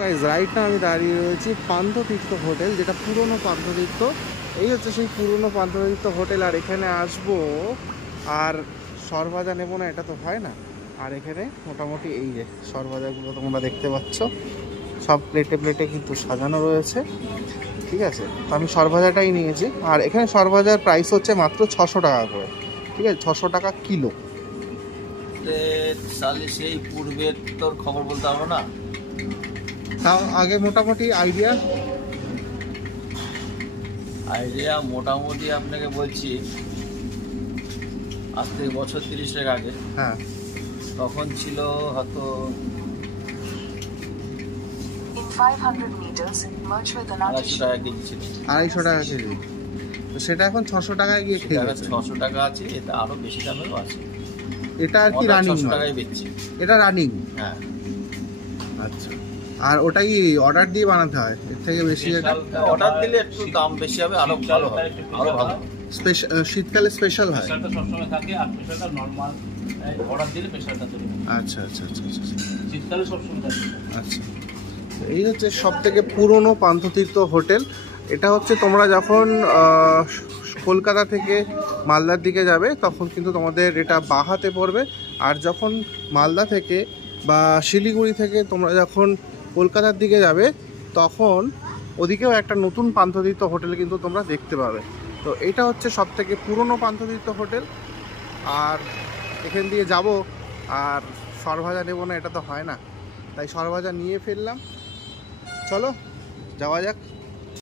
Guys right না আমি দাঁড়িয়ে রয়েছি পান্থতীর্থ হোটেল, যেটা পুরনো পান্থতীর্থ। এই হচ্ছে সেই পুরনো পান্থতীর্থ হোটেল। আর এখানে আসবো আর সরভাজা নেবো না, এটা তো হয় না। আর এখানে মোটামুটি এই যে সরভাজাগুলো তোমরা দেখতে পাচ্ছ, সব প্লেটে প্লেটে কিন্তু সাজানো রয়েছে। ঠিক আছে, তো আমি সরভাজাটাই নিয়েছি। আর এখানে সরভাজার প্রাইস হচ্ছে মাত্র 600 টাকা করে। ঠিক আছে, 600 টাকা কিলো। সালে সেই পূর্বের তোর খবর বলতে পারবো না, তাও আগে মোটামুটি আইডিয়া মোটামুটি আপনাকে বলছি আজ থেকে বছর 30 আগে। হ্যাঁ, তখন ছিল হয়তো 250 টাকা কেজি ছিল। 250 টাকা কেজি। তো সেটা এখন 600 টাকায় গিয়ে খেয়ে গেছে। 600 টাকা আছে, এটা আরো বেশি দামেরও আছে। এটা আর কি রানিং 600 টাকায় বেচছি। এটা রানিং? হ্যাঁ। আচ্ছা, আর ওটা কি অর্ডার দিয়ে বানাতে হয়? এর থেকে বেশি অর্ডার দিলে একটু দাম বেশি হবে, আরো ভালো হবে, আরো ভালো। শীতকালে স্পেশাল হয়? স্পেশালটা সবসময় থাকে, আর স্পেশালটা নরমাল অর্ডার দিলে স্পেশালটা তৈরি হয়। আচ্ছা আচ্ছা আচ্ছা আচ্ছা। শীতকালে সবসময় থাকে। আচ্ছা, এই হচ্ছে সব থেকে পুরনো পান্থতীর্থ হোটেল। এটা হচ্ছে তোমরা যখন কলকাতা থেকে মালদার দিকে যাবে তখন কিন্তু তোমাদের এটা বাঁ হাতে পড়বে। আর যখন মালদা থেকে বা শিলিগুড়ি থেকে তোমরা যখন কলকাতার দিকে যাবে তখন ওদিকেও একটা নতুন পান্থতীর্থ হোটেল কিন্তু তোমরা দেখতে পাবে। তো এটা হচ্ছে সব থেকে পুরনো পান্থতীর্থ হোটেল। আর এখান দিয়ে যাব আর সরভাজা নেবো না, এটা তো হয় না, তাই সরভাজা নিয়ে ফেললাম। চলো যাওয়া যাক।